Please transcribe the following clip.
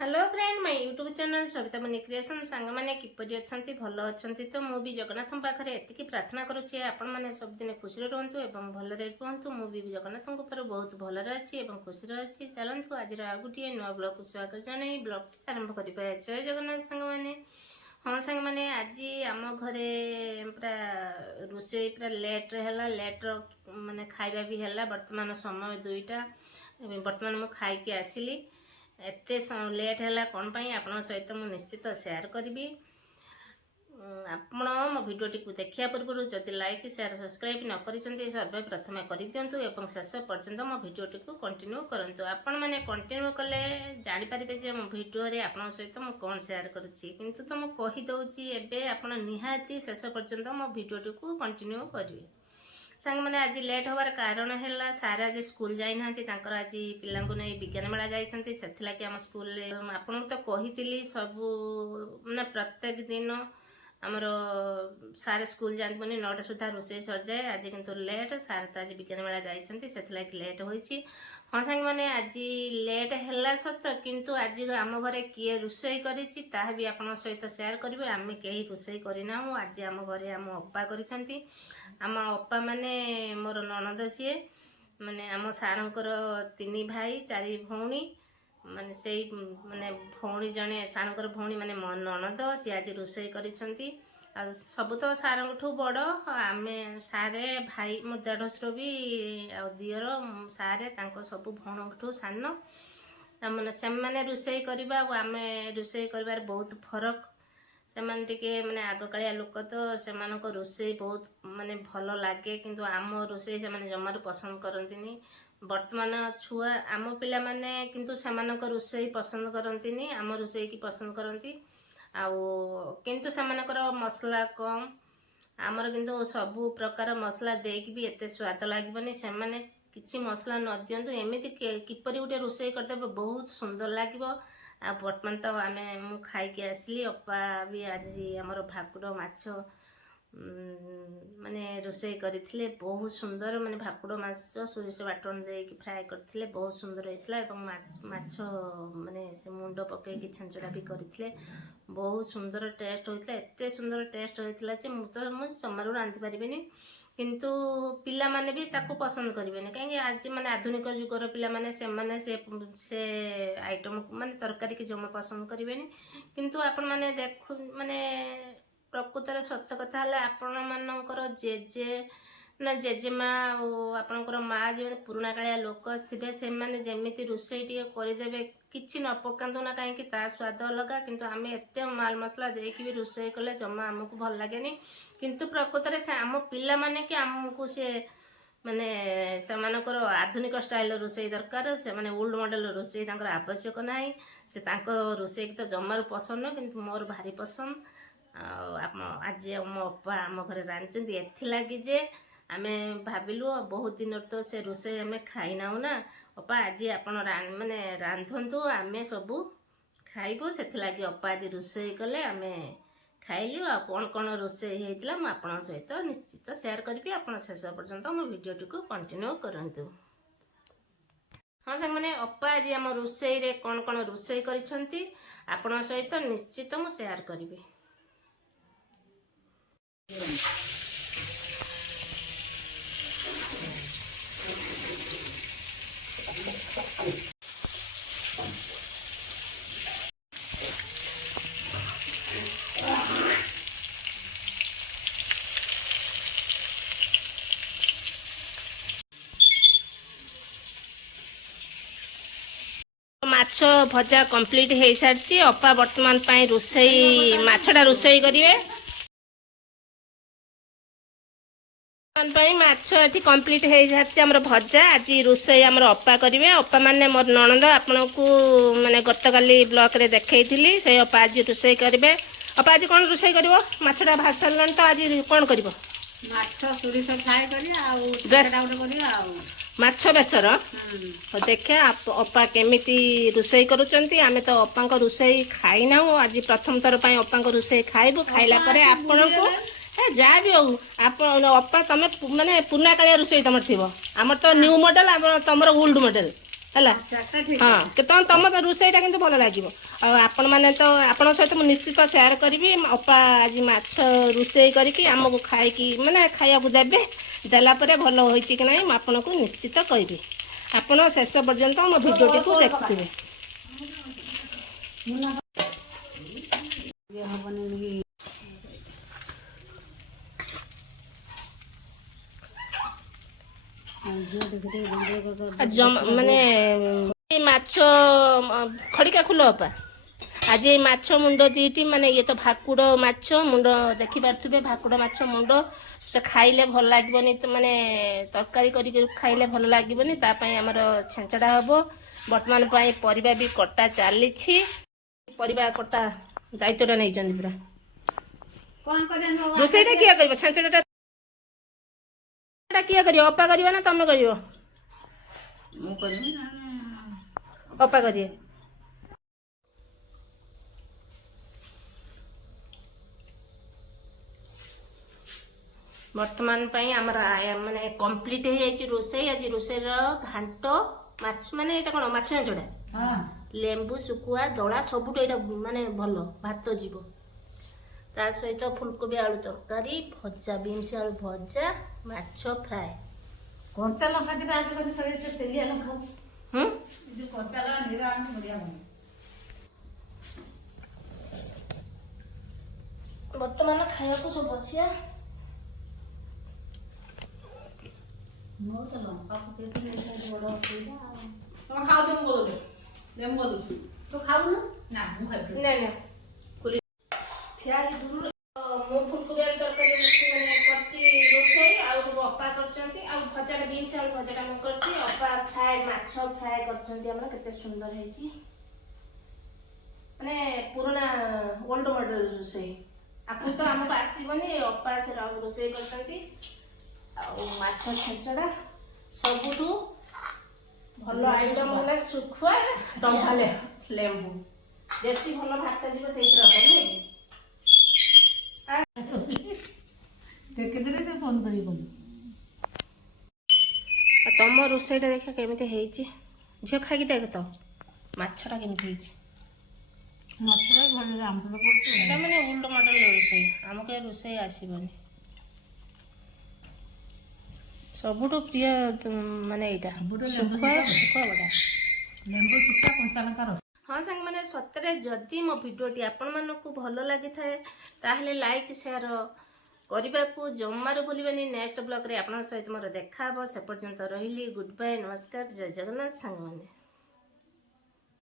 hello friend my YouTube channel Savita money creation सांग मैंने किपरि अच्छी भल अच्छा तो मुझे जगन्नाथ पाखे एति प्रार्थना करुच्छे आपण मैंने सबदिन खुशी रुहतु और भलरे रुहतु मुझे जगन्नाथ बहुत भलरे अच्छी और खुशी अच्छी चलतु आज आ गोटे नुआ ब्लॉग को स्वागत जन ब्लॉग आरंभ कर जय जगन्नाथ सांग मैंने हाँ सांग मैंने आज आम घरे पूरा रोषे पूरा लेट्रे माने खाଇବା भी है वर्तमान समय 2टा वर्तमान मु खाई आसिली एत लेट है कौन पाई आपण सहित मुझे निश्चित शेयर करी आपण मो भिडटी को देखा पूर्व जदि लाइक शेयर सब्सक्राइब न करें सर्वे प्रथम कर दिंतु और शेष पर्यंत मो भिडटी को कंटिन्यू करूँ आपण मैंने कंटिन्यू कले जानीपारे जे मो भिडियो आपण सहित मुझे कौन शेयर करुच्ची किंतु तो मुझे कहीदे एवं आप निहाती शेष पर्यंत मो भिडटी को कंटिन्यू करेंगे सांग मैंने आज लेट हबार कारण है सारे आज स्कूल जाइना आज पिला नहीं विज्ञान मेला जाइए से आम स्कूल आपन तो कही सबू मैंने प्रत्येक दिन आमर सारे स्कूल जाती मैंने 9टा सुधा रोषे सर जाए आज किंतु लेट सारे तो आज विज्ञान मेला जाइए से लेट होती हाँ सांग मैंने आज लेट है सत किंतु आज आम घरे किए रोषे करा भी आप सहित शेयर करेंगे आम कहीं रोषे करना आज आम घरे आम अप्पा कर आम अप्पा माने मोर ननद सी माने आम सारंकर 3 भाई 4 भौणी माने से माने भौणी जड़े सारंकर भौणी माने मो ननद सी आज रोषे कर सब तो सारंठू बड़ आम सारे भाई मो देढ़शुर भी आ दियर सारे सब भौणठू सान मैंने से रोषे करवा आम रोषे कर बहुत फरक से माने आगकालिया लोक तो से रोषे बहुत माने भल लगे किंतु आम रोषे से जमार पसंद करती वर्तमान छुआ आम पिला माने किंतु से रोषे पसंद करती आम रोषे की पसंद करती किंतु से मसला कम आमर किंतु सबू प्रकार मसला देकी भी एत स्वाद लगे से किसी मसला न दिंतु एमती किपरि गोटे रोषे करदे बहुत सुंदर लगे वर्तमान तो आम मु खाई आसली अप्पा भी आज आमर भाकुड़ माछ माने रोषे करथिले बहुत सुंदर माने भाकुड़ माछ सोरिष बाटन देकी फ्राए करथिले बहुत सुंदर होइतला एवं माछ माने से मुंड पकईकी छांचड़ा भी करथिले बहुत सुंदर टेस्ट होइतला एते सुंदर टेस्ट होइतला जे मु जमारू रांधि परिबिनी किंतु पिला माने भी ताको पसंद करेंगे कहीं आज माने आधुनिक जुगर पिला माने से आइटम माने तरकारी की जमा पसंद करेंगे किंतु आपण माने देखु माने प्रकृतर सत्य कथा है आपण मानकर जेजे ना जेजेमा आपणकर माँ जो पुराणा कालिया लोक थे से जमी रोषे करदे किसी न पकातु ना कहीं स्वाद अलग किंतु आम एत माल मसला देकी भी रोषे कले जमा आमको भल लगे किंतु प्रकृत से आम पिला माने कि आमको से माने सेमानकर आधुनिक स्टाइल रोषे दरकार से माने ओल्ड मॉडल रोषे आवश्यक ना से रोषे तो जमार पसंद किंतु मोर भारी पसंद आज मो अप्पा आम घर रांधि एथि जे आम भाविलु बहुत दिन तो से रोषे आम खाईना ना अप्पा आज आप माने रांधतु आम सबू खाइबू से अप्पा आज रोषे कले आम खाइलु आ कौन कौन रोषे होता मुझे आप सहित निश्चित शेयर करी आप शेष पर्यंत मो भिडटी को कंटिन्यू करंतु हाँ सांग मैंने अप्पा आज आम रोषे कौन कौन रोषे करिसेंती आपण सहित निश्चित मु शेयर करी माछ भजा कंप्लीट हो सारी अप्पा वर्तमान रोषे माछटा रोषे करेंगे माछ ये कंप्लीट हो सारी आम भजा आज रोषे आम अप्पा करेंगे अप्पा माने मोर ननद आपण को माने गत काली ब्लॉक रे देखई से अप्पा आज रोषे करेंगे अप्पा आज कौन रोषे कर माछटा भाज सारे तो आज कौन कर माछ बेसर देखा अप्पा केमिति रोषे करुचंती आमे तो अप्पा को रोषे खाईना आज प्रथम थर पर अप्पा को रोषे खाइबू खाइला परे आपण को जहाँ भी हो आप अप्पा तुम माने पुराना कालिया रोषे तुम थी आमर तो न्यू मॉडल तुम ओल्ड मॉडल ହେଲା ସେଟା ଠିକ ହଁ କେତେ ତମ ତ ରୋଷେଇଟା କିନ୍ତୁ ଭଲ ଲାଗିବ ଆଉ ଆପଣମାନେ ତ ଆପଣଙ୍କ ସହିତ ମୁଁ ନିଶ୍ଚିତ ସେୟାର କରିବି ଅପା ଆଜି ମାଛ ରୋଷେଇ କରିକି ଆମକୁ ଖାଇକି ମାନେ ଖାଇବାକୁ ଦେବେ ଦେଲା ପରେ ଭଲ ହୋଇଛି କି ନାହିଁ ମୁଁ ଆପଣଙ୍କୁ ନିଶ୍ଚିତ କହିବି ଆପଣ ଶେଷ ପର୍ଯ୍ୟନ୍ତ ମୋ ଭିଡ଼ିଓଟିକୁ ଦେଖୁଥିବେ ହବନି ମାନେ ଏଇ ମାଛ ଖଡ଼ିକା ଖୁଲ ଅପା ଆଜି ଏଇ ମାଛ ମୁଣ୍ଡ ଦିଟି ମାନେ ଇଏ ତ ଭାକୁଡ଼ ମାଛ ମୁଣ୍ଡ ଦେଖିପାରୁଥିବେ ଭାକୁଡ଼ ମାଛ ମୁଣ୍ଡ ସେ ଖାଇଲେ ଭଲ ଲାଗିବନି ମାନେ ତରକାରୀ କରିକି ଖାଇଲେ ଭଲ ଲାଗିବନି ତା ପାଇଁ ଆମର ଛେଞ୍ଚଡ଼ା ହେବ ବର୍ତ୍ତମାନ ପାଇଁ ପରିବା ବି କଟା ଚାଲିଛି ପରିବା କଟା ଦାୟିତ୍ୱଟା ନେଇଛନ୍ତି ପୁରା କଣ କରିବା ରୋଷେଇଟା କିଏ କରିବ ଛେଞ୍ଚଡ଼ାଟା କିଏ କରିବ ଅପା କରିବ ନା ତମେ କରିବ ମୁଁ କରିବି ନା ଅପା କରିବେ ବର୍ତ୍ତମାନ ପାଇଁ ଆମର ମାନେ କମ୍ପ୍ଲିଟ୍ ହେଇଯାଇଛି ରୋଷେଇ ଆଜି ରୋଷେଇର ଘାଣ୍ଟ ମାଛ ମାନେ ଏଇଟା କ'ଣ ମାଛ ଛେଞ୍ଚଡ଼ା ଲେମ୍ବୁ ଶୁଖୁଆ ଦଳା ସବୁଠୁ ଏଇଟା ମାନେ ଭଲ ଭାତ ଯିବ ତା ସହିତ ଫୁଲକୋବି ଆଳୁ ତରକାରୀ ଭଜା ବିନ୍ସ ଆଳୁ ଭଜା ମାଛ ଫ୍ରାଏ କଞ୍ଚା ଲଙ୍କା ଦିଟା ଆଜି କରି ତେଲିଆ ଲଙ୍କା ଯୋଉ କଞ୍ଚା ଲଙ୍କା ନିରା ଆଣି ବଢିଆ ବନେ ବର୍ତ୍ତମାନ ଖାଇବାକୁ ସବୁ ବସିଆ ମୁଁ ତ ଲଙ୍କା ପକେଇଥିଲି ବଡ ଅସୁବିଧା କଣ ଖାଉଛୁ ମୁଁ ବୋଲୁଛୁ ତୁ ଖାଉନୁ ନା ମୁଁ ଖାଇବି ନା ଠିଆ ହେଇକି ମୁଁ ଫୁଲକୋବି ଆଳୁ ତରକାରୀ ମାନେ କରିଛି ରୋଷେଇ ଆଉ ସବୁ ଅପା କରିଛନ୍ତି ଆଉ ଭଜାଟା ବିନ୍ସ ଆଳୁ ଭଜାଟା ମୁଁ କରିଛି ଅପା ଫ୍ରାଏ ମାଛ ଫ୍ରାଏ କରିଛନ୍ତି ଆମର କେତେ ସୁନ୍ଦର ହେଇଛି ମାନେ ପୁରୁଣା ଓଲ୍ଡ ମଡେଲ ରୋଷେଇ ଆପଣ ତ ଆମକୁ ଆସିବନି ଅପା ସେ ରୋଷେଇ କରିଛନ୍ତି ଆଉ ମାଛ ଛେଞ୍ଚଡ଼ା ସବୁଠୁ ଭଲ ଆଇଟମ୍ ହେଲା ଶୁଖୁଆ ଟଙ୍କା ଲେମ୍ବୁ ବେଶୀ ଭଲ ଭାତ ଯିବ ସେଇଥିରେ ହବ ନୁହେଁ ଦେଖିଦେଲେ ସେ ଫୋନ କରିକି ଆଉ ତମ ରୋଷେଇଟା ଦେଖିବା କେମିତି ହେଇଛି ଝିଅ ଖାଇକି ଦେଖ ତ ମାଛଟା କେମିତି ହେଇଛି ମାଛଟା ଭଲ ଆମ୍ବୁଲ ପଡୁଛି ଏଇଟା ମାନେ ଓଲ୍ଡ ମଡେଲ ରୋଷେଇ ଆମକୁ ଏ ରୋଷେଇ ଆସିବନି ସବୁଠୁ ପ୍ରିୟ ମାନେ ଏଇଟା ଶୁଖୁଆ ବଢ଼ିଆ ଲେମ୍ବୁ ଶୁଖୁଆ କଞ୍ଚା ଲଙ୍କା ରସ ହଁ ସାଙ୍ଗମାନେ ସତରେ ଯଦି ମୋ ଭିଡ଼ିଓଟି ଆପଣମାନଙ୍କୁ ଭଲ ଲାଗିଥାଏ ତାହେଲେ ଲାଇକ୍ ସେୟାର କରିବାକୁ ଜମାରୁ ଭୁଲିବେନି ନେକ୍ସଟ ବ୍ଲଗ୍ରେ ଆପଣଙ୍କ ସହିତ ମୋର ଦେଖା ହେବ ସେ ପର୍ଯ୍ୟନ୍ତ ରହିଲି ଗୁଡ୍ ବାଏ ନମସ୍କାର ଜୟ ଜଗନ୍ନାଥ ସାଙ୍ଗମାନେ